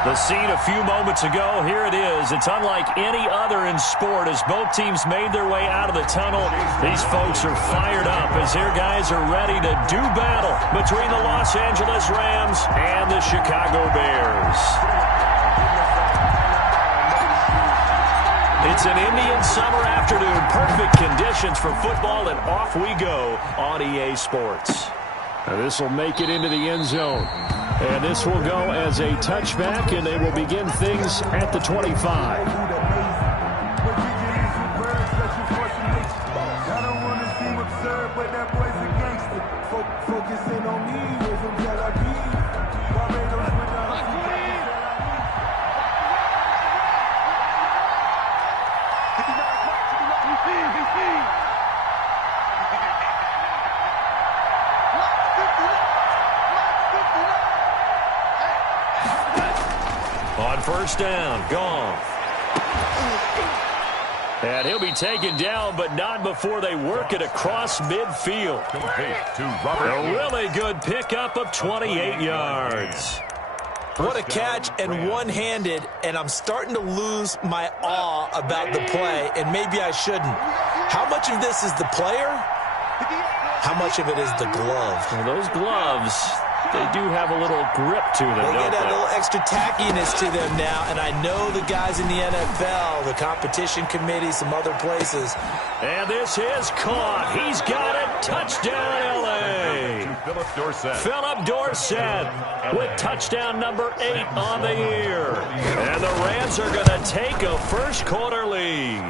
The scene a few moments ago, here it is. It's unlike any other in sport as both teams made their way out of the tunnel. These folks are fired up as their guys are ready to do battle between the Los Angeles Rams and the Chicago Bears. It's an Indian summer afternoon. Perfect conditions for football, and off we go on EA Sports. This will make it into the end zone. And this will go as a touchback, and they will begin things at the 25. On first down, gone. And he'll be taken down, but not before they work it across midfield. A really good pickup of 28 yards. What a catch, and one-handed, and I'm starting to lose my awe about the play, and maybe I shouldn't. How much of this is the player? How much of it is the glove? Well, those gloves, they do have a little grip to them, They don't get a they? little extra tackiness to them now, and I know the guys in the NFL, the competition committee, some other places. And this is caught. He's got it. Touchdown, L.A. Philip Dorsett with touchdown number 8 on the year. And the Rams are going to take a first-quarter lead.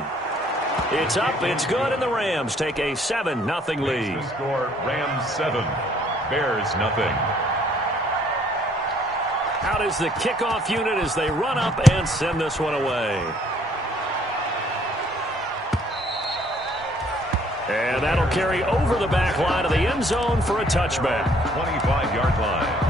It's up, it's good, and the Rams take a 7-0 lead. The score, Rams 7, Bears 0. Out is the kickoff unit as they run up and send this one away. And that'll carry over the back line of the end zone for a touchback. 25-yard line.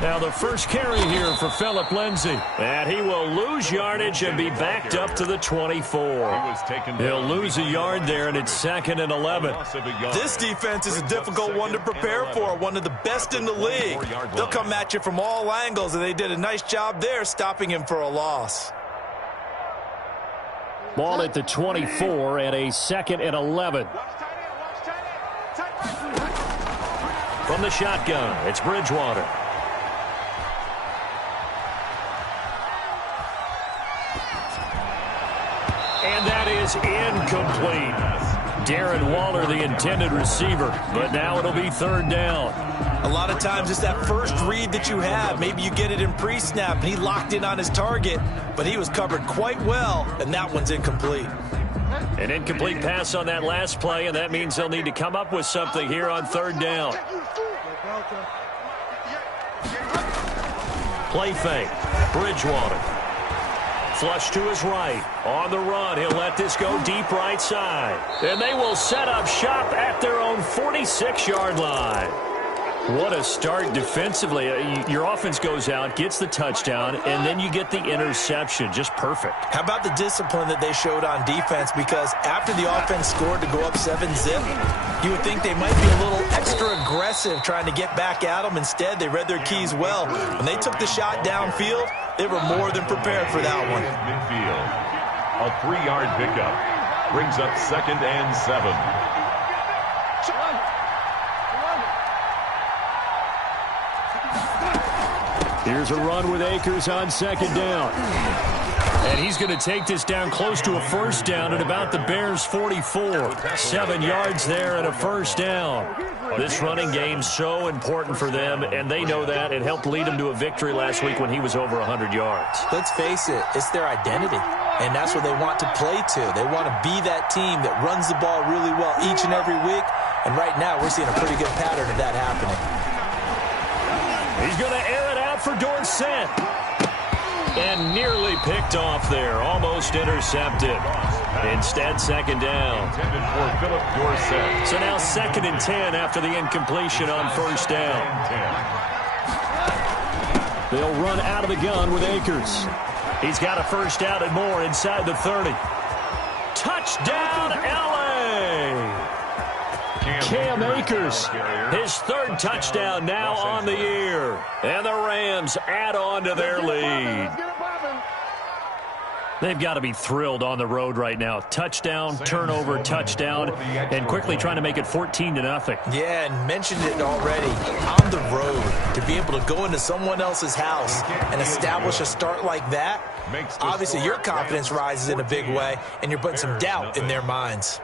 Now the first carry here for Philip Lindsay. And he will lose yardage and be backed up to the 24. He'll lose a yard there, and it's 2nd and 11. This defense is a difficult one to prepare for, one of the best in the league. They'll come at you from all angles, and they did a nice job there stopping him for a loss. Ball at the 24 and a 2nd and 11. From the shotgun, it's Bridgewater. And that is incomplete. Darren Waller, the intended receiver, but now it'll be 3rd down. A lot of times it's that first read that you have. Maybe you get it in pre-snap, and he locked in on his target, but he was covered quite well, and that one's incomplete. An incomplete pass on that last play, and that means they'll need to come up with something here on 3rd down. Play fake. Bridgewater. Flush to his right. On the run, he'll let this go deep right side. And they will set up shop at their own 46-yard line. What a start defensively. Your offense goes out, gets the touchdown, and then you get the interception. Just perfect. How about the discipline that they showed on defense? Because after the offense scored to go up 7-zip, you would think they might be a little extra aggressive trying to get back at them. Instead, they read their keys well. When they took the shot downfield, they were more than prepared for that one. Midfield. A 3-yard pickup. Brings up 2nd and 7. Here's a run with Akers on 2nd down. And he's going to take this down close to a first down at about the Bears' 44. 7 yards there and a first down. This running game so important for them, and they know that. It helped lead them to a victory last week when he was over 100 yards. Let's face it, it's their identity, and that's what they want to play to. They want to be that team that runs the ball really well each and every week, and right now we're seeing a pretty good pattern of that happening. He's going to air it out for Dorsett. And nearly picked off there. Almost intercepted. Instead, second down. Intended for Philip Dorsett. So now 2nd and 10 after the incompletion on first down. They'll run out of the gun with Akers. He's got a first down and more inside the 30. Touchdown, L.A. Cam Akers. His 3rd touchdown now on the year. And the Rams add on to their lead. They've got to be thrilled on the road right now. Touchdown, turnover, touchdown, and quickly trying to make it 14-0. Yeah, and mentioned it already. On the road, to be able to go into someone else's house and establish a start like that, obviously your confidence rises in a big way, and you're putting some doubt in their minds.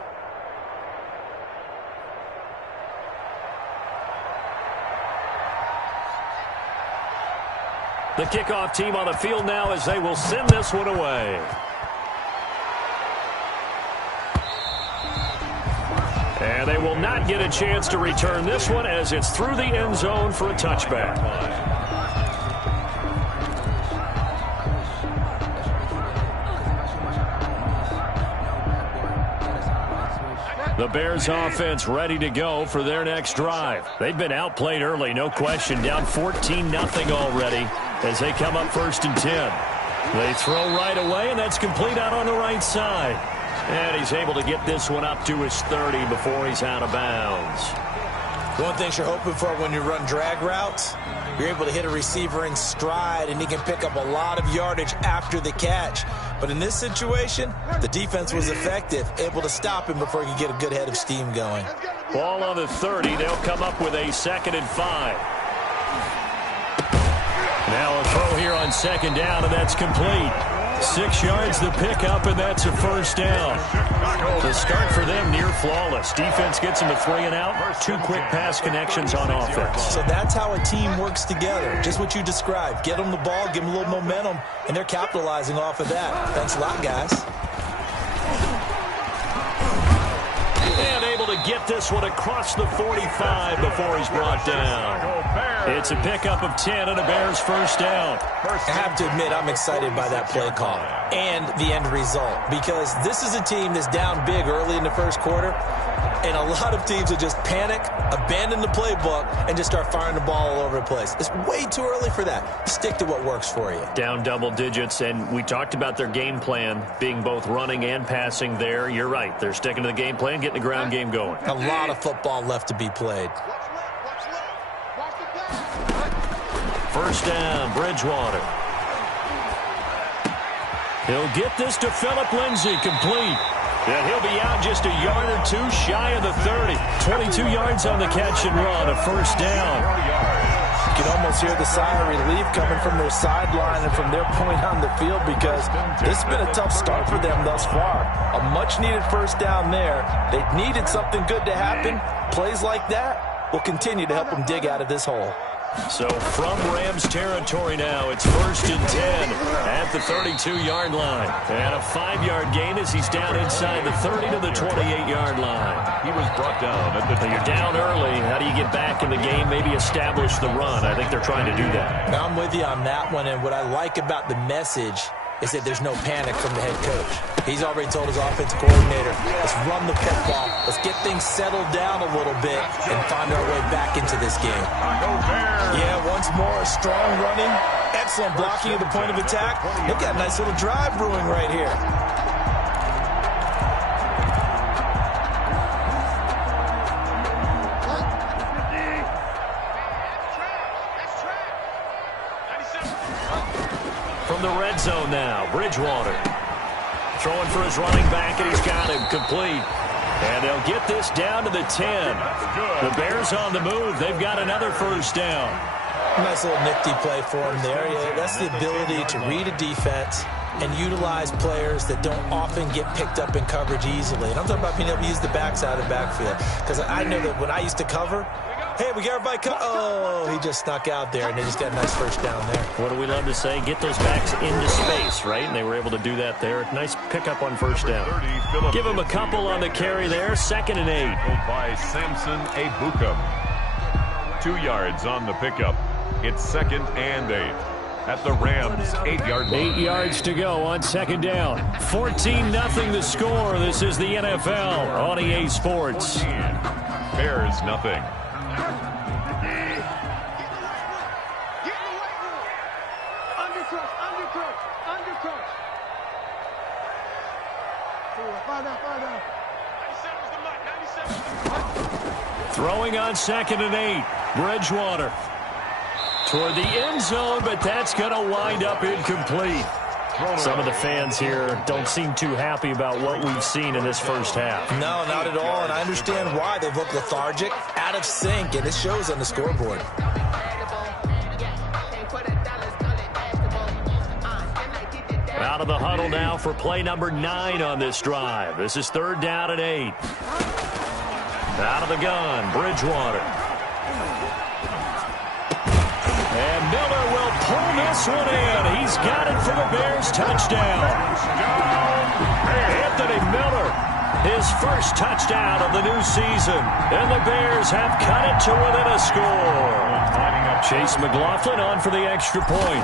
The kickoff team on the field now as they will send this one away. And they will not get a chance to return this one as it's through the end zone for a touchback. The Bears offense ready to go for their next drive. They've been outplayed early, no question, down 14-0 already as they come up 1st and 10. They throw right away, and that's complete out on the right side. And he's able to get this one up to his 30 before he's out of bounds. One thing you're hoping for when you run drag routes, you're able to hit a receiver in stride, and he can pick up a lot of yardage after the catch. But in this situation, the defense was effective, able to stop him before he could get a good head of steam going. Ball on the 30. They'll come up with a 2nd and 5. Now a throw here on 2nd down, and that's complete. 6 yards the pickup, and that's a first down. The start for them near flawless. Defense gets them to 3 and out. 2 quick pass connections on offense. So that's how a team works together. Just what you described. Get them the ball, give them a little momentum, and they're capitalizing off of that. Thanks a lot, guys. And able to get this one across the 45 before he's brought down. It's a pickup of 10 and a Bears first down. I have to admit, I'm excited by that play call and the end result, because this is a team that's down big early in the first quarter, and a lot of teams will just panic, abandon the playbook, and just start firing the ball all over the place. It's way too early for that. Stick to what works for you. Down double digits, and we talked about their game plan being both running and passing there. You're right. They're sticking to the game plan, getting the ground game going. A lot of football left to be played. First down, Bridgewater. He'll get this to Phillip Lindsay, complete. And he'll be out just a yard or 2 shy of the 30. 22 yards on the catch and run, a first down. You can almost hear the sigh of relief coming from their sideline and from their point on the field, because this has been a tough start for them thus far. A much-needed first down there. They needed something good to happen. Plays like that will continue to help them dig out of this hole. So from Rams territory now, it's 1st and 10 at the 32-yard line. And a 5-yard gain as he's down inside the 30 to the 28-yard line. He was brought down at the... You're down early. How do you get back in the game, maybe establish the run? I think they're trying to do that. Now, I'm with you on that one, and what I like about the message is that there's no panic from the head coach. He's already told his offensive coordinator, let's run the football, let's get things settled down a little bit and find our way back into this game. Yeah, once more, strong running, excellent blocking at the point of attack. They've got a nice little drive brewing right here. From the red zone now, Bridgewater. Throwing for his running back, and he's got him complete. And they'll get this down to the 10. The Bears on the move. They've got another first down. Nice little nifty play for him there. Yeah, that's the ability to read a defense and utilize players that don't often get picked up in coverage easily. And I'm talking about being able to use the backside of the backfield. Because I know that when I used to cover, hey, we got everybody oh, he just snuck out there, and they just got a nice first down there. What do we love to say? Get those backs into space, right? And they were able to do that there. Nice pickup on first down. Give him a couple on the carry there. 2nd and 8. By Samson Ebukam. 2 yards on the pickup. It's 2nd and 8. at the Rams' 8-yard line. 8 yards to go on second down. 14-0 the score. This is the NFL on EA Sports. Bears nothing. Throwing on 2nd and 8. Bridgewater toward the end zone, but that's going to wind up incomplete. Some of the fans here don't seem too happy about what we've seen in this first half. No, not at all, and I understand why. They've looked lethargic, out of sync, and it shows on the scoreboard. Out of the huddle now for play number 9 on this drive. This is 3rd down and 8. Out of the gun, Bridgewater. And Miller will pull this one in. He's got it for the Bears touchdown. Anthony Miller, his first touchdown of the new season. And the Bears have cut it to within a score. Chase McLaughlin on for the extra point.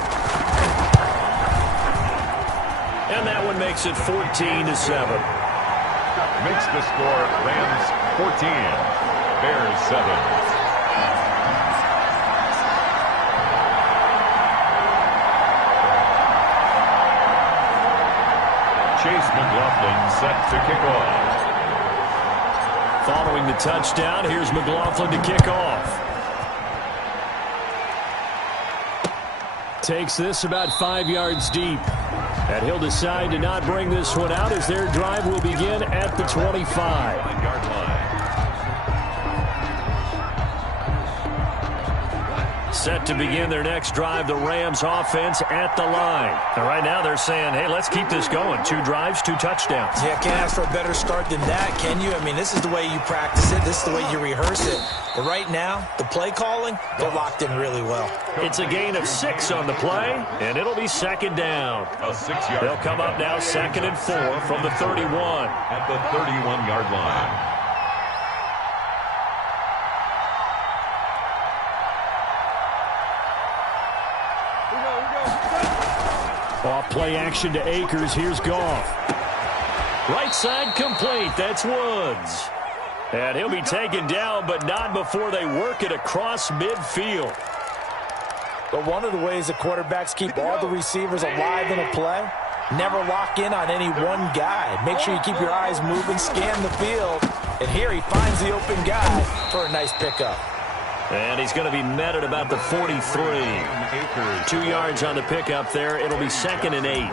And that one makes it 14-7. Makes the score Rams 14, Bears 7. Chase McLaughlin set to kick off. Following the touchdown, here's McLaughlin to kick off. Takes this about 5 yards deep. And he'll decide to not bring this one out as their drive will begin at the 25-yard line. Set to begin their next drive, the Rams offense at the line. And right now they're saying, hey, let's keep this going. 2 drives, 2 touchdowns. Yeah, can't ask for a better start than that, can you? I mean, this is the way you practice it. This is the way you rehearse it. But right now, the play calling, they're locked in really well. It's a gain of 6 on the play, and it'll be 2nd down. A 6-yard. They'll come up now 2nd and 4 from the 31. At the 31-yard line. Off play action to Akers. Here's Goff. Right side complete. That's Woods. And he'll be taken down, but not before they work it across midfield. But one of the ways that quarterbacks keep all the receivers alive in a play, never lock in on any one guy. Make sure you keep your eyes moving, scan the field. And here he finds the open guy for a nice pickup. And he's going to be met at about the 43. 2 yards on the pickup there. It'll be 2nd and 8.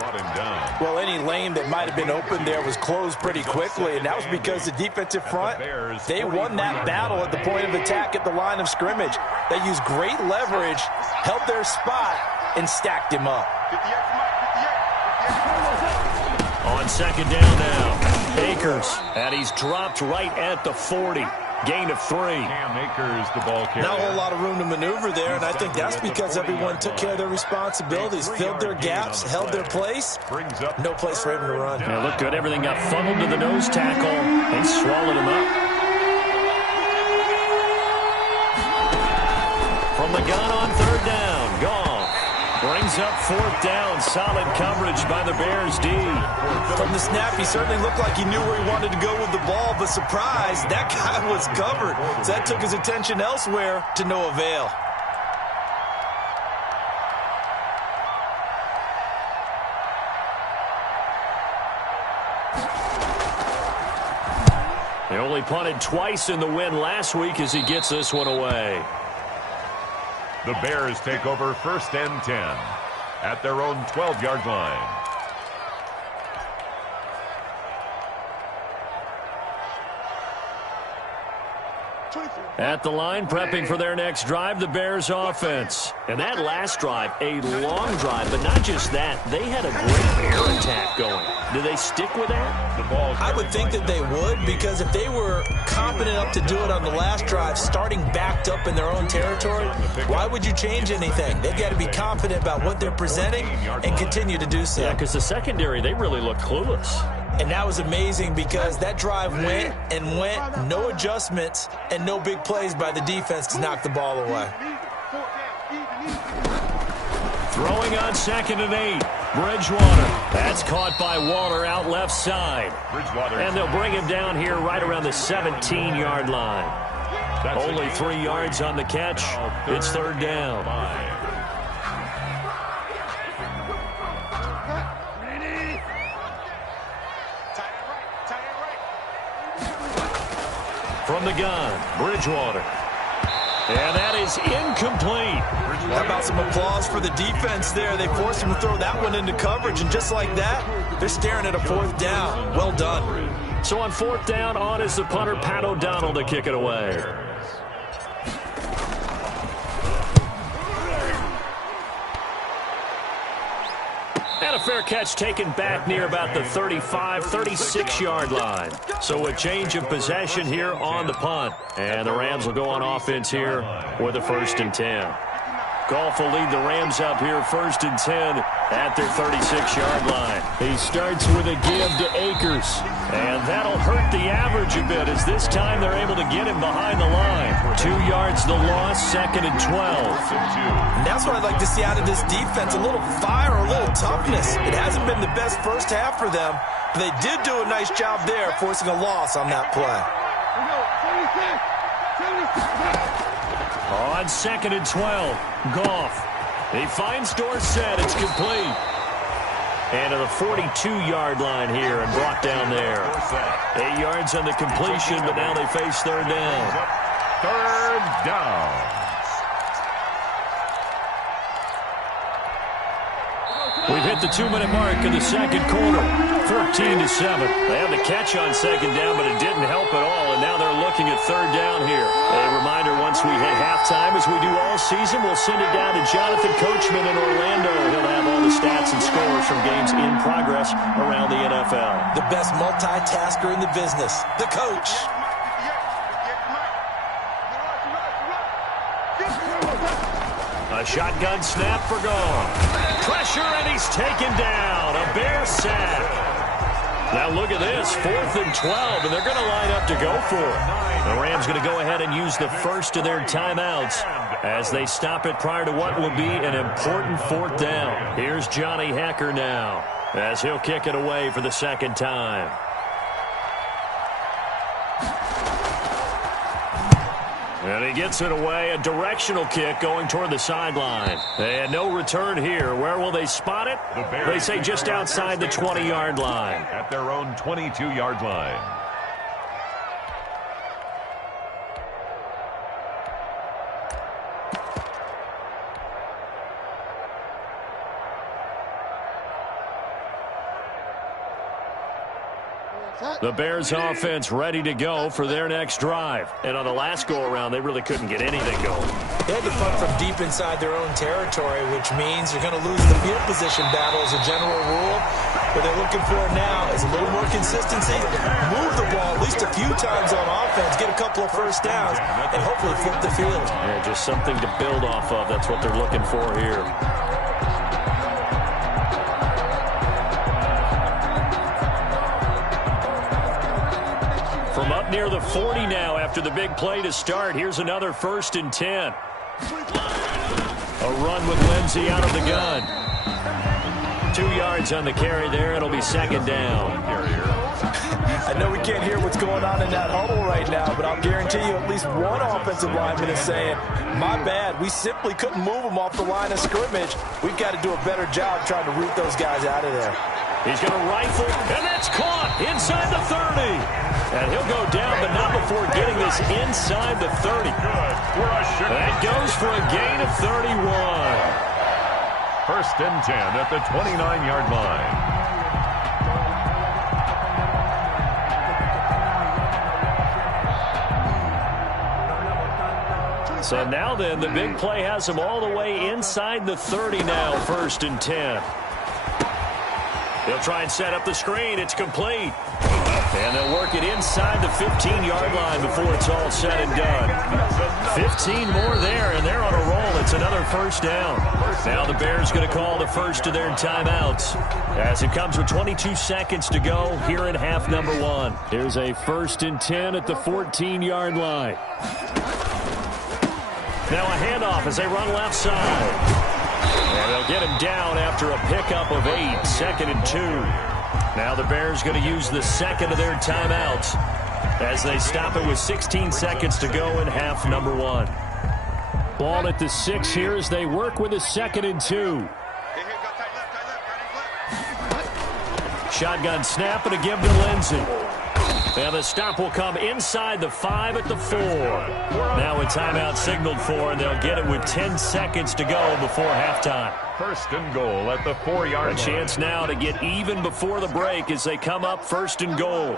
Well, any lane that might have been open there was closed pretty quickly, and that was because the defensive front, they won that battle at the point of attack at the line of scrimmage. They used great leverage, held their spot, and stacked him up. On 2nd down now, Akers, and he's dropped right at the 40. Gain of 3. Cam Akers, the ball carrier. Not a whole lot of room to maneuver there, and I think that's because everyone took care of their responsibilities, filled their gaps, held their place. No place for him to run. Yeah, looked good. Everything got funneled to the nose tackle. They swallowed him up. From the gun on 3rd down, Goff brings up 4th down. Solid coverage by the Bears D. From the snap, he certainly looked like he knew where he wanted to go with the ball, but surprise, that guy was covered. So that took his attention elsewhere to no avail. They only punted twice in the win last week as he gets this one away. The Bears take over 1st and 10 at their own 12-yard line. At the line, prepping for their next drive, the Bears offense. And that last drive, a long drive, but not just that. They had a great air attack going. Do they stick with that? I would think that they would, because if they were confident enough to do it on the last drive, starting backed up in their own territory, why would you change anything? They've got to be confident about what they're presenting and continue to do so. Yeah, because the secondary, they really look clueless. And that was amazing because that drive went and went, no adjustments, and no big plays by the defense to knock the ball away. Throwing Going on 2nd and 8. Bridgewater. That's caught by Waller out left side. And they'll bring him down here right around the 17-yard line. Only 3 yards on the catch. It's 3rd down. From the gun, Bridgewater. And that is incomplete. How about some applause for the defense there? They forced him to throw that one into coverage, and just like that, they're staring at a 4th down. Well done. So on 4th down, on is the punter, Pat O'Donnell, to kick it away. And a fair catch taken back near about the 35, 36-yard line. So a change of possession here on the punt. And the Rams will go on offense here with a 1st and 10. Goff will lead the Rams up here 1st and 10 at their 36-yard line. He starts with a give to Akers. And that'll hurt the average a bit as this time they're able to get him behind the line. 2 yards the loss, 2nd and 12. And that's what I'd like to see out of this defense, a little fire, a little toughness. It hasn't been the best first half for them, but they did do a nice job there forcing a loss on that play. On 2nd and 12, Goff. He finds Dorsett. It's complete. And to the 42-yard line here and brought down there. 8 yards on the completion, but now they face 3rd down. 3rd down. We've hit the 2-minute mark in the 2nd quarter. 14-7. They had the catch on 2nd down, but it didn't help at all, and now they're looking at 3rd down here. A reminder, once we hit halftime, as we do all season, we'll send it down to Jonathan Coachman in Orlando. He'll have all the stats and scores from games in progress around the NFL. The best multitasker in the business, the coach. A shotgun snap for Goff. Pressure, and he's taken down. A Bear sack. Now look at this, 4th and 12, and they're going to line up to go for it. The Rams going to go ahead and use the first of their timeouts as they stop it prior to what will be an important 4th down. Here's Johnny Hekker now as he'll kick it away for the 2nd time. And he gets it away, a directional kick going toward the sideline. And no return here. Where will they spot it? They say just outside the 20-yard line. At their own 22-yard line. The Bears offense ready to go for their next drive. And on the last go-around, they really couldn't get anything going. They had to punt from deep inside their own territory, which means you're going to lose the field position battle as a general rule. What they're looking for now is a little more consistency, move the ball at least a few times on offense, get a couple of first downs, and hopefully flip the field. Yeah, just something to build off of. That's what they're looking for here. From up near the 40 now after the big play to start. Here's another 1st and 10. A run with Lindsey out of the gun. 2 yards on the carry there. It'll be 2nd down. I know we can't hear what's going on in that huddle right now, but I'll guarantee you at least one offensive lineman is saying, my bad, we simply couldn't move them off the line of scrimmage. We've got to do a better job trying to root those guys out of there. He's going to rifle, and that's caught inside the 30. And he'll go down, but not before getting this inside the 30. That goes for a gain of 31. 1st and 10 at the 29-yard line. So now then, the big play has him all the way inside the 30 now, 1st and 10. He'll try and set up the screen. It's complete. And they'll work it inside the 15-yard line before it's all said and done. 15 more there, and they're on a roll. It's another 1st down. Now the Bears going to call the first of their timeouts as it comes with 22 seconds to go here in half number 1. Here's a 1st and 10 at the 14-yard line. Now a handoff as they run left side. And they'll get him down after a pickup of 8, 2nd and 2. Now the Bears going to use the second of their timeouts as they stop it with 16 seconds to go in half number 1. Ball at the 6 here as they work with a 2nd and 2. Shotgun snap and a give to Lindsey. Now the stop will come inside the 5 at the 4. Now a timeout signaled for, and they'll get it with 10 seconds to go before halftime. 1st and goal at the 4-yard line. A chance now to get even before the break as they come up 1st and goal.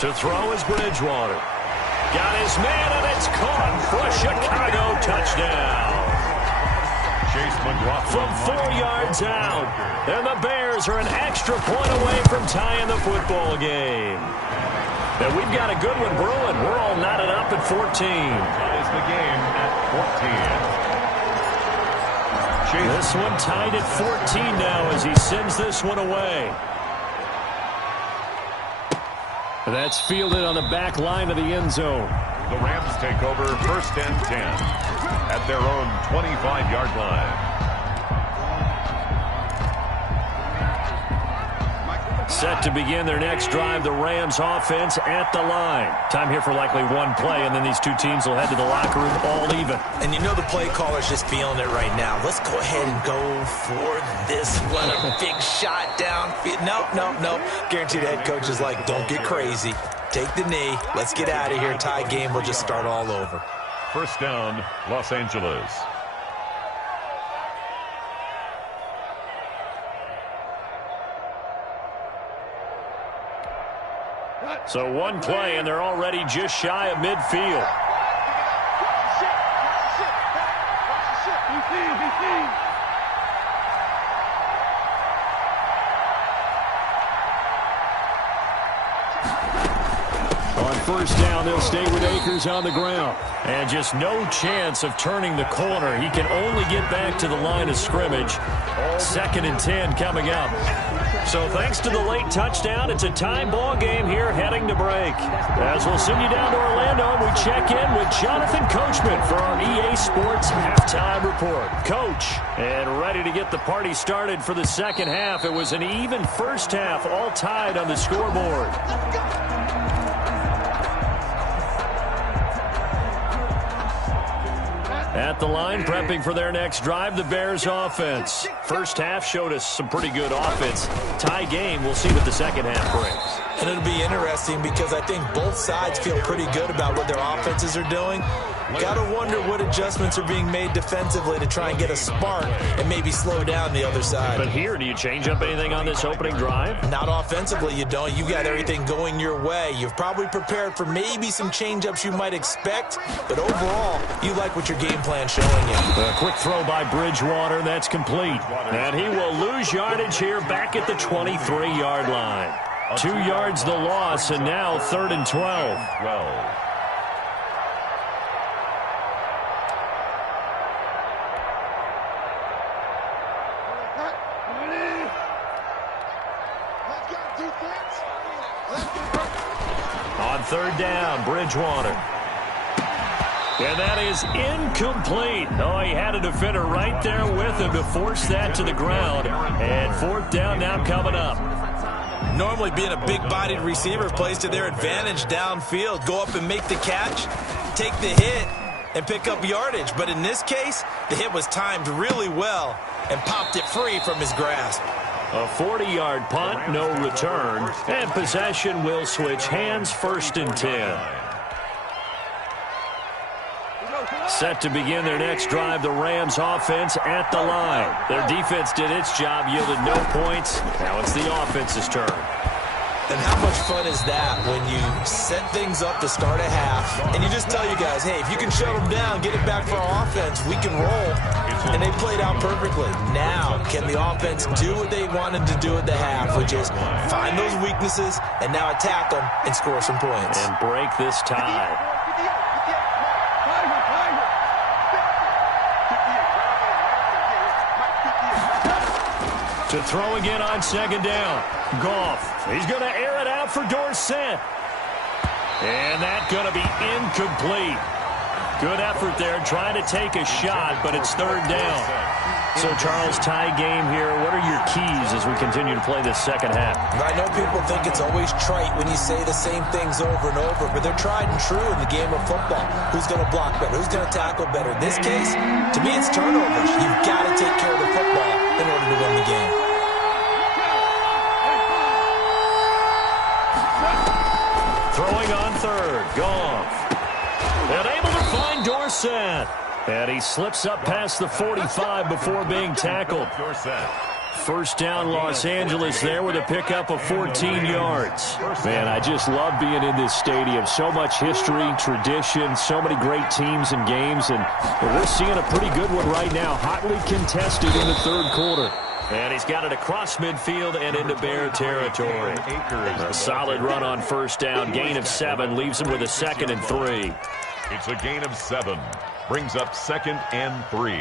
To throw is Bridgewater. Got his man, and it's caught for a Chicago touchdown. Chase McLaughlin from 4 yards out. And the Bears are an extra point away from tying the football game. And we've got a good one brewing. We're all knotted up at 14. Ties the game at 14. This one tied at 14 now as he sends this one away. That's fielded on the back line of the end zone. The Rams take over 1st and 10 at their own 25-yard line. Set to begin their next drive, the Rams offense at the line. Time here for likely one play, and then these two teams will head to the locker room all even. And you know the play caller's just feeling it right now. Let's go ahead and go for this one. A big shot downfield. No. Guaranteed head coach is like, don't get crazy. Take the knee. Let's get out of here. Tie game. We'll just start all over. 1st down, Los Angeles. So one play, and they're already just shy of midfield. On 1st down, they'll stay with Akers on the ground. And just no chance of turning the corner. He can only get back to the line of scrimmage. 2nd and 10 coming up. So thanks to the late touchdown, it's a tie ball game here heading to break. As we'll send you down to Orlando, we check in with Jonathan Coachman for our EA Sports Halftime Report. Coach, and ready to get the party started for the second half. It was an even first half, all tied on the scoreboard. At the line, prepping for their next drive, the Bears offense. First half showed us some pretty good offense. Tie game, we'll see what the second half brings. And it'll be interesting because I think both sides feel pretty good about what their offenses are doing. Got to wonder what adjustments are being made defensively to try and get a spark and maybe slow down the other side. But here, do you change up anything on this opening drive? Not offensively, you don't. You got everything going your way. You've probably prepared for maybe some change-ups you might expect, but overall, you like what your game plan's showing you. A quick throw by Bridgewater, that's complete. And he will lose yardage here back at the 23-yard line. 2 yards the loss, and now 3rd and 12. On 3rd down, Bridgewater. And that is incomplete. Oh, he had a defender right there with him to force that to the ground. And 4th down now coming up. Normally being a big-bodied receiver plays to their advantage downfield. Go up and make the catch, take the hit, and pick up yardage. But in this case, the hit was timed really well and popped it free from his grasp. A 40-yard punt, no return. And possession will switch hands, 1st and 10. Set to begin their next drive, the Rams offense at the line. Their defense did its job, yielded no points. Now it's the offense's turn. And how much fun is that when you set things up to start a half and you just tell you guys, hey, if you can shut them down, get it back for our offense, we can roll. And they played out perfectly. Now, can the offense do what they wanted to do at the half, which is find those weaknesses and now attack them and score some points. And break this tie. To throw again on 2nd down. Goff. He's going to air it out for Dorsett. And that's going to be incomplete. Good effort there, trying to take a shot, but it's third down. So, Charles, tie game here. What are your keys as we continue to play this second half? I know people think it's always trite when you say the same things over and over, but they're tried and true in the game of football. Who's going to block better? Who's going to tackle better? In this case, to me, it's turnovers. You've got to take care of the football in order to win the game. Throwing on third. Goff. And able to find Dorsett. And he slips up past the 45 before being tackled. First down, Los Angeles there with a pickup of 14 yards. Man, I just love being in this stadium. So much history, tradition, so many great teams and games. And we're seeing a pretty good one right now. Hotly contested in the third quarter. And he's got it across midfield and into Bear territory. A solid run on first down. Gain of 7 leaves him with a 2nd and 3. It's a gain of 7. Brings up 2nd and 3.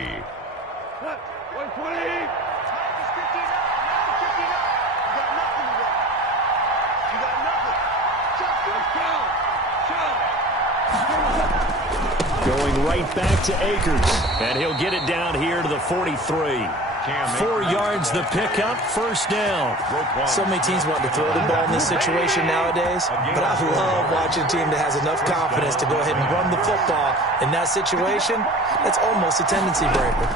Going right back to Akers. And he'll get it down here to the 43. 4 yards the pickup, first down. So many teams want to throw the ball in this situation nowadays, but I love watching a team that has enough confidence to go ahead and run the football. In that situation, that's almost a tendency breaker.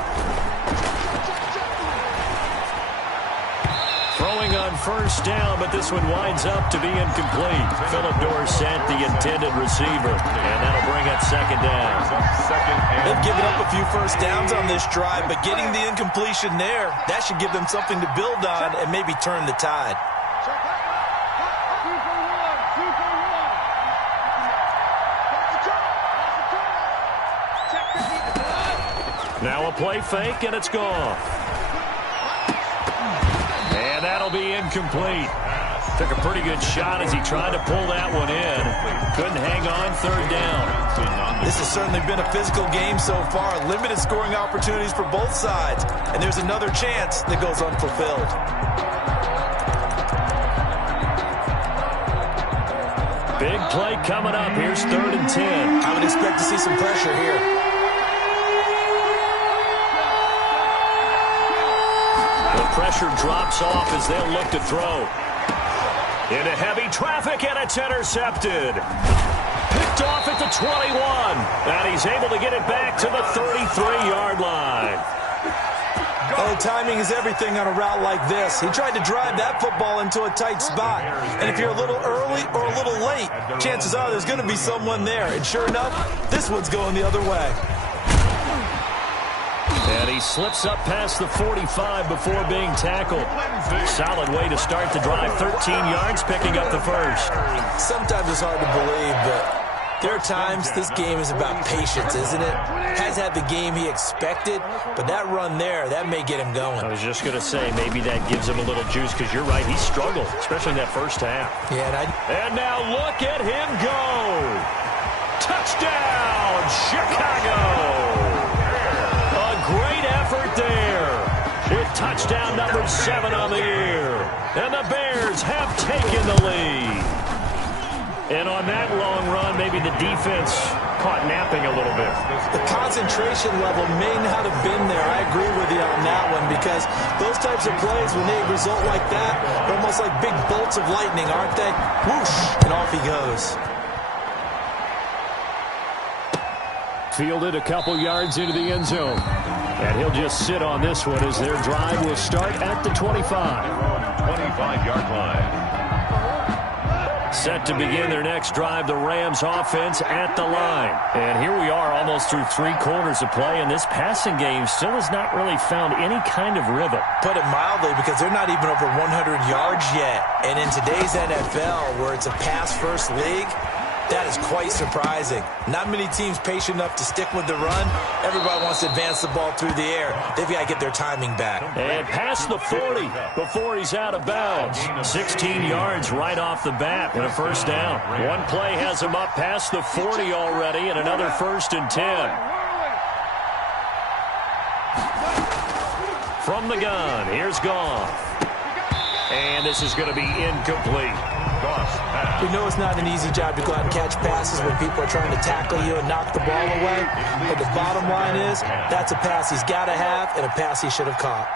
Throwing on first down, but this one winds up to be incomplete. Philip Dorsett, the intended receiver, and that'll bring up 2nd down. They've given up a few first downs on this drive, but getting the incompletion there, that should give them something to build on and maybe turn the tide. Now a play fake, and it's gone. And that'll be incomplete. Took a pretty good shot as he tried to pull that one in. Couldn't hang on, third down. This has certainly been a physical game so far. Limited scoring opportunities for both sides. And there's another chance that goes unfulfilled. Big play coming up. Here's 3rd and 10. I would expect to see some pressure here. The pressure drops off as they'll look to throw. Into heavy traffic, and it's intercepted. Picked off at the 21. And he's able to get it back to the 33-yard line. Oh, timing is everything on a route like this. He tried to drive that football into a tight spot. And if you're a little early or a little late, chances are there's going to be someone there. And sure enough, this one's going the other way. And he slips up past the 45 before being tackled. Solid way to start the drive. 13 yards, picking up the first. Sometimes it's hard to believe, but there are times this game is about patience, isn't it? Has had the game he expected, but that run there, that may get him going. I was just going to say, maybe that gives him a little juice, because you're right, he struggled, especially in that first half. Yeah, and now look at him go. Touchdown, Chicago. Great effort there with touchdown number 7 on the year. And the Bears have taken the lead. And on that long run, maybe the defense caught napping a little bit. The concentration level may not have been there. I agree with you on that one, because those types of plays, when they result like that, they're almost like big bolts of lightning, aren't they? Whoosh, and off he goes. Fielded a couple yards into the end zone. And he'll just sit on this one as their drive will start at the 25. 25-yard line. Set to begin their next drive, the Rams offense at the line. And here we are almost through 3 quarters of play, and this passing game still has not really found any kind of rhythm. Put it mildly, because they're not even over 100 yards yet. And in today's NFL, where it's a pass-first league, that is quite surprising. Not many teams patient enough to stick with the run. Everybody wants to advance the ball through the air. They've got to get their timing back. And past the 40 before he's out of bounds. 16 yards right off the bat and a first down. One play has him up past the 40 already, and another 1st and 10. From the gun, here's Goff. And this is going to be incomplete. We know it's not an easy job to go out and catch passes when people are trying to tackle you and knock the ball away. But the bottom line is, that's a pass he's got to have and a pass he should have caught.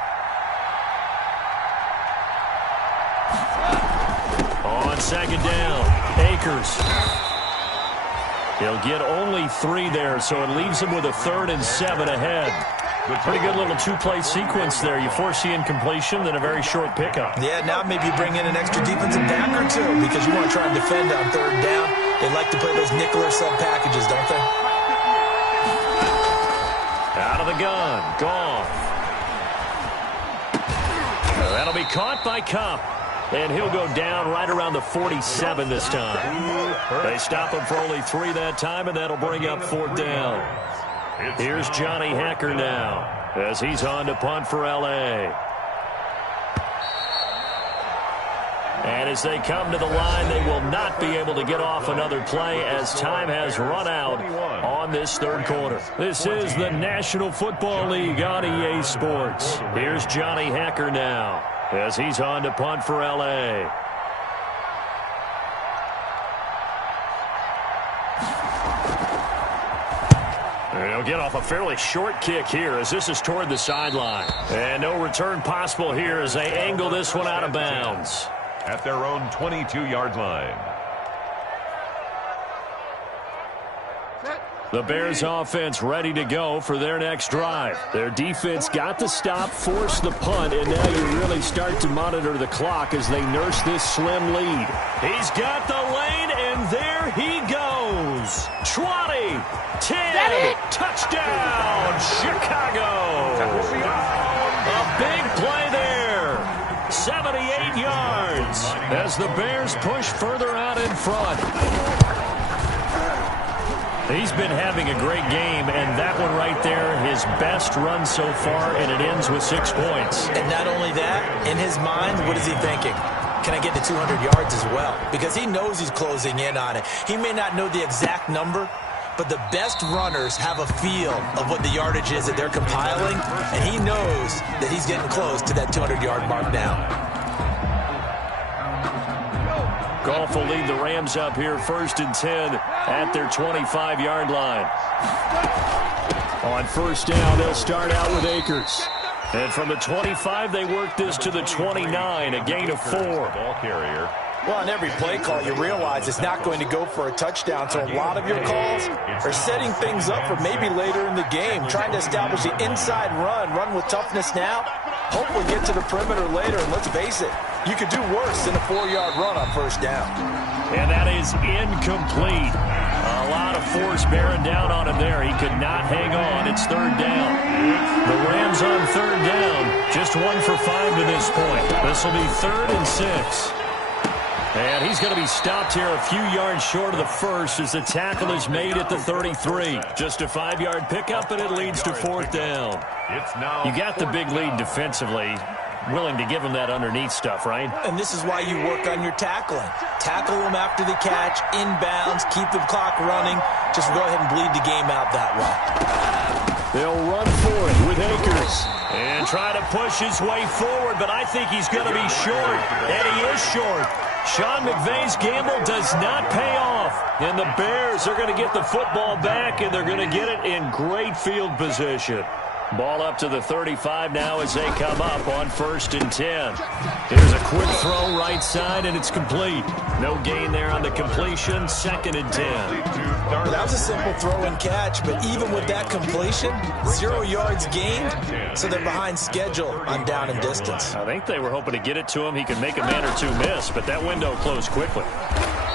On second down, Akers. He'll get only 3 there, so it leaves him with a 3rd and 7 ahead. Pretty good little 2-play sequence there. You force the incompletion, then a very short pickup. Yeah, now maybe you bring in an extra defensive back or two because you want to try and defend on 3rd down. They like to play those nickel or sub packages, don't they? Out of the gun, Goff. That'll be caught by Kupp. And he'll go down right around the 47 this time. They stop him for only 3 that time, and that'll bring up 4th down. Here's Johnny Hekker now as he's on to punt for L.A. And as they come to the line, they will not be able to get off another play as time has run out on this 3rd quarter. This is the National Football League on EA Sports. Here's Johnny Hekker now as he's on to punt for L.A. He'll get off a fairly short kick here as this is toward the sideline. And no return possible here as they angle this one out of bounds. At their own 22-yard line. The Bears offense ready to go for their next drive. Their defense got to stop, force the punt, and now you really start to monitor the clock as they nurse this slim lead. He's got the lane, and there he goes. 20, 10, touchdown, Chicago. A big play there. 78 yards as the Bears push further out in front. He's been having a great game, and that one right there, his best run so far, and it ends with 6 points. And not only that, in his mind, what is he thinking? Can I get to 200 yards as well? Because he knows he's closing in on it. He may not know the exact number, but the best runners have a feel of what the yardage is that they're compiling, and he knows that he's getting close to that 200-yard mark now. Goff will lead the Rams up here 1st and 10 at their 25-yard line. On 1st down, they'll start out with Akers. And from the 25, they work this to the 29, a gain of 4. Ball carrier. Well, on every play call, you realize it's not going to go for a touchdown, so a lot of your calls are setting things up for maybe later in the game, trying to establish the inside run with toughness now, hopefully get to the perimeter later, and let's face it, you could do worse than a 4-yard run on 1st down. And that is incomplete. A lot of force bearing down on him there. He could not hang on. It's 3rd down. The Rams on 3rd down, just 1 for 5 to this point. This will be 3rd and 6. And he's going to be stopped here a few yards short of the first as the tackle is made at the 33. Just a 5-yard pickup, and it leads to 4th down. You got the big lead defensively. Willing to give him that underneath stuff, right? And this is why you work on your tackling. Tackle them after the catch, inbounds, keep the clock running. Just go ahead and bleed the game out that way. They'll run for it with Akers. And try to push his way forward, but I think he's going to be short. And he is short. Sean McVay's gamble does not pay off. And the Bears are going to get the football back, and they're going to get it in great field position. Ball up to the 35 now as they come up on 1st and 10. Here's a quick throw right side, and it's complete. No gain there on the completion. 2nd and 10. That was a simple throw and catch, but even with that completion, 0 yards gained, so they're behind schedule on down and distance. I think they were hoping to get it to him. He could make a man or two miss, but that window closed quickly.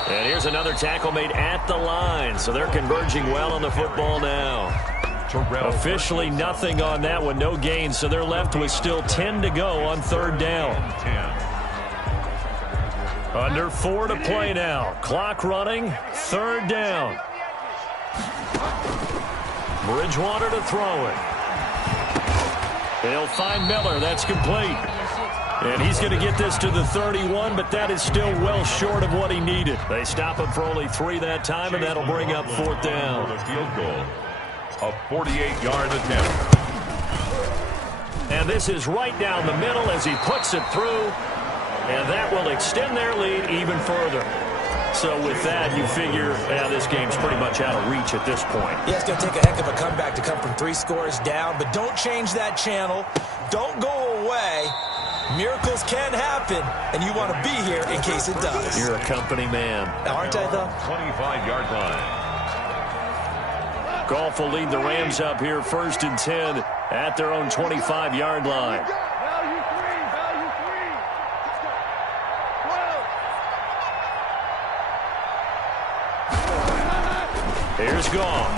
And here's another tackle made at the line, so they're converging well on the football now. Officially nothing on that one, no gain, so they're left with still 10 to go on 3rd down. Under 4 to play now. Clock running, 3rd down. Bridgewater to throw it. They'll find Miller, that's complete. And he's going to get this to the 31, but that is still well short of what he needed. They stop him for only 3 that time, and that'll bring up 4th down. The field goal. A 48-yard attempt. And this is right down the middle as he puts it through. And that will extend their lead even further. So with that, you figure, yeah, this game's pretty much out of reach at this point. Yeah, it's going to take a heck of a comeback to come from 3 scores down, but don't change that channel. Don't go away. Miracles can happen, and you want to be here in case it does. You're a company man. Aren't I, though? 25-yard line. Goff will lead the Rams up here 1st and 10 at their own 25-yard line. Here's Goff.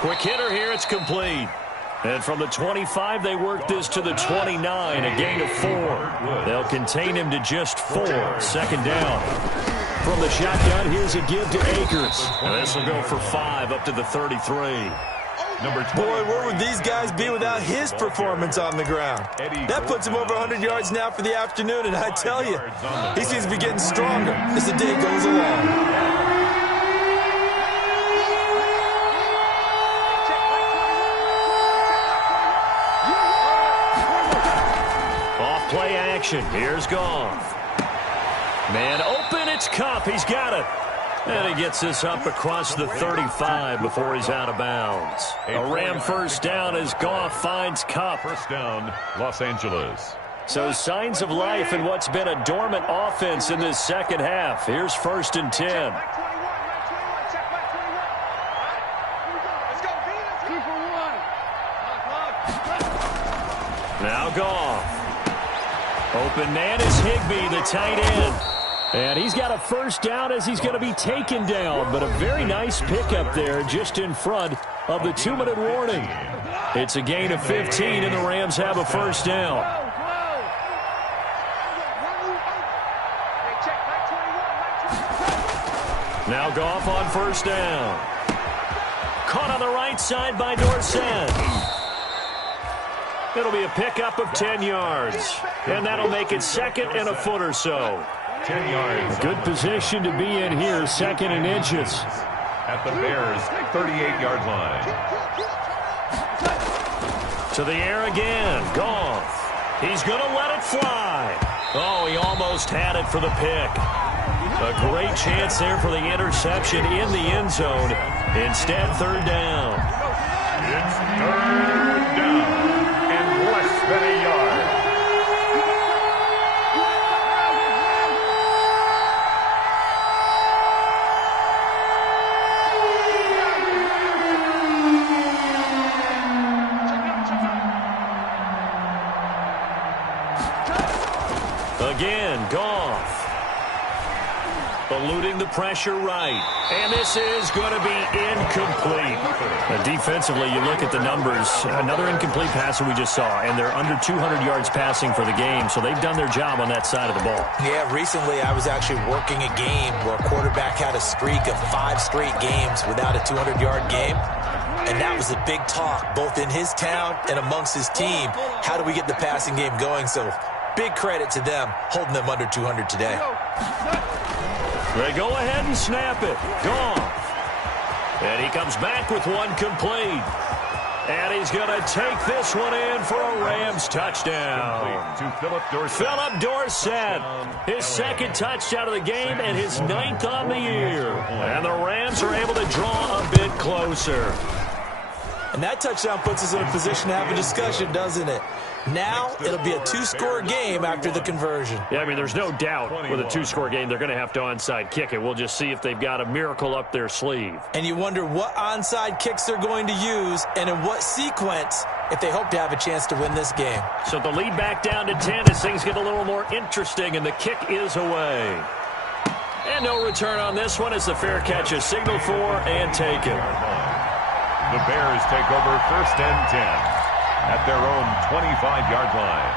Quick hitter here. It's complete. And from the 25, they work this to the 29, a gain of 4. They'll contain him to just 4. 2nd down. From the shotgun, here's a give to Akers. And this will go for 5 up to the 33. Boy, where would these guys be without his performance on the ground? That puts him over 100 yards now for the afternoon, and I tell you, he seems to be getting stronger as the day goes along. Play action. Here's Goff. Man open. It's Kupp. He's got it. And he gets this up across the 35 before he's out of bounds. A Ram 1st down as Goff finds Kupp. 1st down, Los Angeles. So signs of life in what's been a dormant offense in this 2nd half. Here's 1st and 10. Now Goff. Open man is Higbee, the tight end. And he's got a 1st down as he's going to be taken down. But a very nice pickup there just in front of the 2-minute warning. It's a gain of 15, and the Rams have a 1st down. Now Goff on 1st down. Caught on the right side by Dorsett. It'll be a pickup of 10 yards. And that'll make it 2nd and a foot or so. 10 yards. Good position to be in here, 2nd and inches. At the Bears' 38-yard line. To the air again. Goff. He's going to let it fly. Oh, he almost had it for the pick. A great chance there for the interception in the end zone. Instead, 3rd down. It's 3rd down. Less than a yard. Again, Goff. Eluding the pressure right. And this is going to be incomplete. Defensively, you look at the numbers. Another incomplete pass that we just saw, and they're under 200 yards passing for the game, so they've done their job on that side of the ball. Yeah, recently I was actually working a game where a quarterback had a streak of 5 straight games without a 200-yard game. And that was a big talk, both in his town and amongst his team. How do we get the passing game going? So big credit to them, holding them under 200 today. They go ahead and snap it. Goff. And he comes back with one complete. And he's going to take this one in for a Rams touchdown. To Philip Dorsett. Philip Dorsett, his 2nd touchdown of the game and his 9th on the year. And the Rams are able to draw a bit closer. And that touchdown puts us in a position to have a discussion, doesn't it? Now it'll be a 2-score game after the conversion. Yeah, I mean, there's no doubt with a 2-score game, they're going to have to onside kick it. We'll just see if they've got a miracle up their sleeve. And you wonder what onside kicks they're going to use and in what sequence if they hope to have a chance to win this game. So the lead back down to 10 as things get a little more interesting, and the kick is away. And no return on this one as the fair catch is signaled for and taken. The Bears take over 1st and 10 at their own 25-yard line.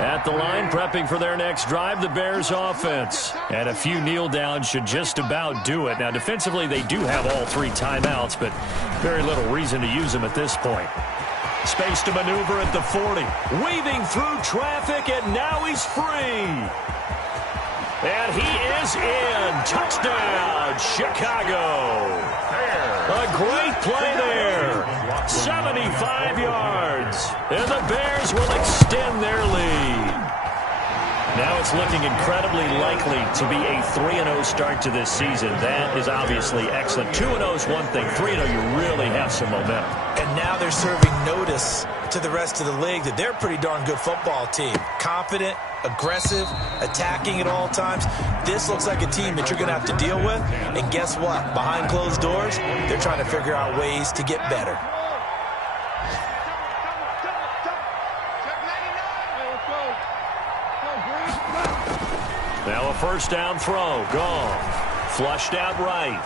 At the line, prepping for their next drive, the Bears offense. And a few kneel downs should just about do it. Now, defensively, they do have all 3 timeouts, but very little reason to use them at this point. Space to maneuver at the 40. Weaving through traffic, and now he's free. And he is in. Touchdown, Chicago. A great play there. 75 yards. And the Bears will extend their lead. Now it's looking incredibly likely to be a 3-0 start to this season. That is obviously excellent. 2-0 is one thing. 3-0, you really have some momentum. And now they're serving notice to the rest of the league that they're a pretty darn good football team. Confident, aggressive, attacking at all times. This looks like a team that you're going to have to deal with. And guess what? Behind closed doors, they're trying to figure out ways to get better. Now a first down throw. Gone. Flushed out right.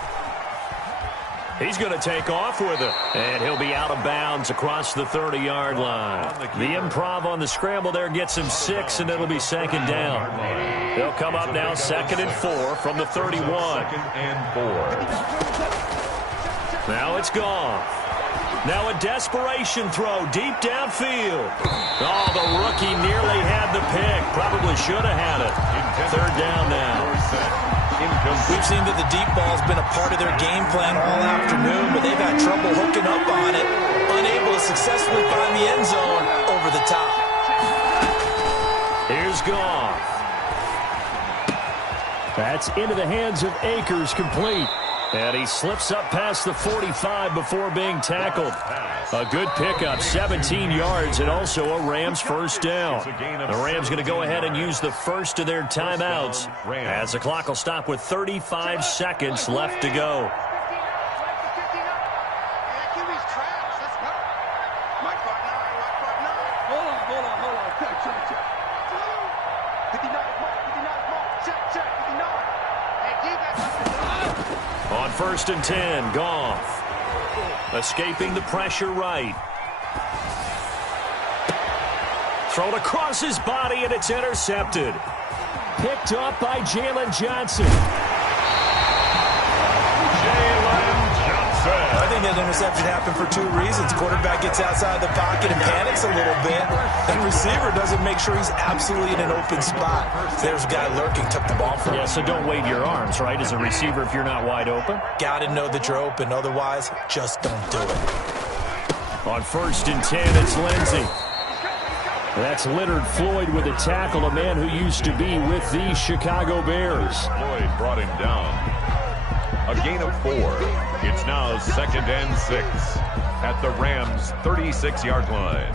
He's going to take off with it. And he'll be out of bounds across the 30-yard line. The improv on the scramble there gets him 6, and it'll be second down. They'll come up now 2nd and 4 from the 31. 2nd and 4. Now it's gone. Now a desperation throw deep downfield. Oh, the rookie nearly had the pick. Probably should have had it. 3rd down now. We've seen that the deep ball's been a part of their game plan all afternoon, but they've had trouble hooking up on it. Unable to successfully find the end zone over the top. Here's Goff. That's into the hands of Akers, complete. And he slips up past the 45 before being tackled. A good pickup, 17 yards, and also a Rams first down. The Rams going to go ahead and use the first of their timeouts as the clock will stop with 35 seconds left to go. On 1st and 10, Goff. Escaping the pressure right. Thrown across his body, and it's intercepted. Picked up by Jalen Johnson. I think that interception happened for 2 reasons. Quarterback gets outside the pocket and panics a little bit. And receiver doesn't make sure he's absolutely in an open spot. There's a guy lurking, took the ball from him. Yeah, so don't wave your arms, right, as a receiver if you're not wide open. Got to know that you're open. Otherwise, just don't do it. On 1st and 10, it's Lindsey. That's Leonard Floyd with a tackle, a man who used to be with the Chicago Bears. Floyd brought him down. A gain of 4. It's now 2nd and 6 at the Rams' 36-yard line.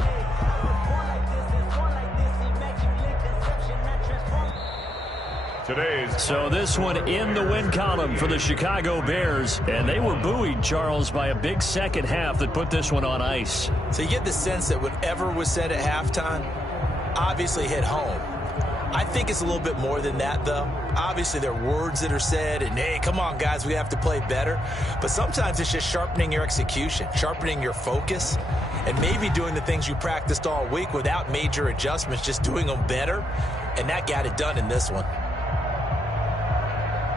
So this one in the win column for the Chicago Bears, and they were buoyed, Charles, by a big second half that put this one on ice. So you get the sense that whatever was said at halftime obviously hit home. I think it's a little bit more than that, though. Obviously, there are words that are said, and, hey, come on, guys, we have to play better. But sometimes it's just sharpening your execution, sharpening your focus, and maybe doing the things you practiced all week without major adjustments, just doing them better. And that got it done in this one.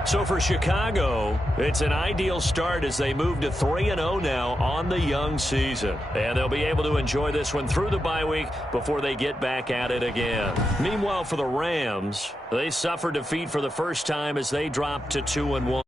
So for Chicago, it's an ideal start as they move to 3-0 now on the young season. And they'll be able to enjoy this one through the bye week before they get back at it again. Meanwhile, for the Rams, they suffered defeat for the first time as they dropped to 2-1.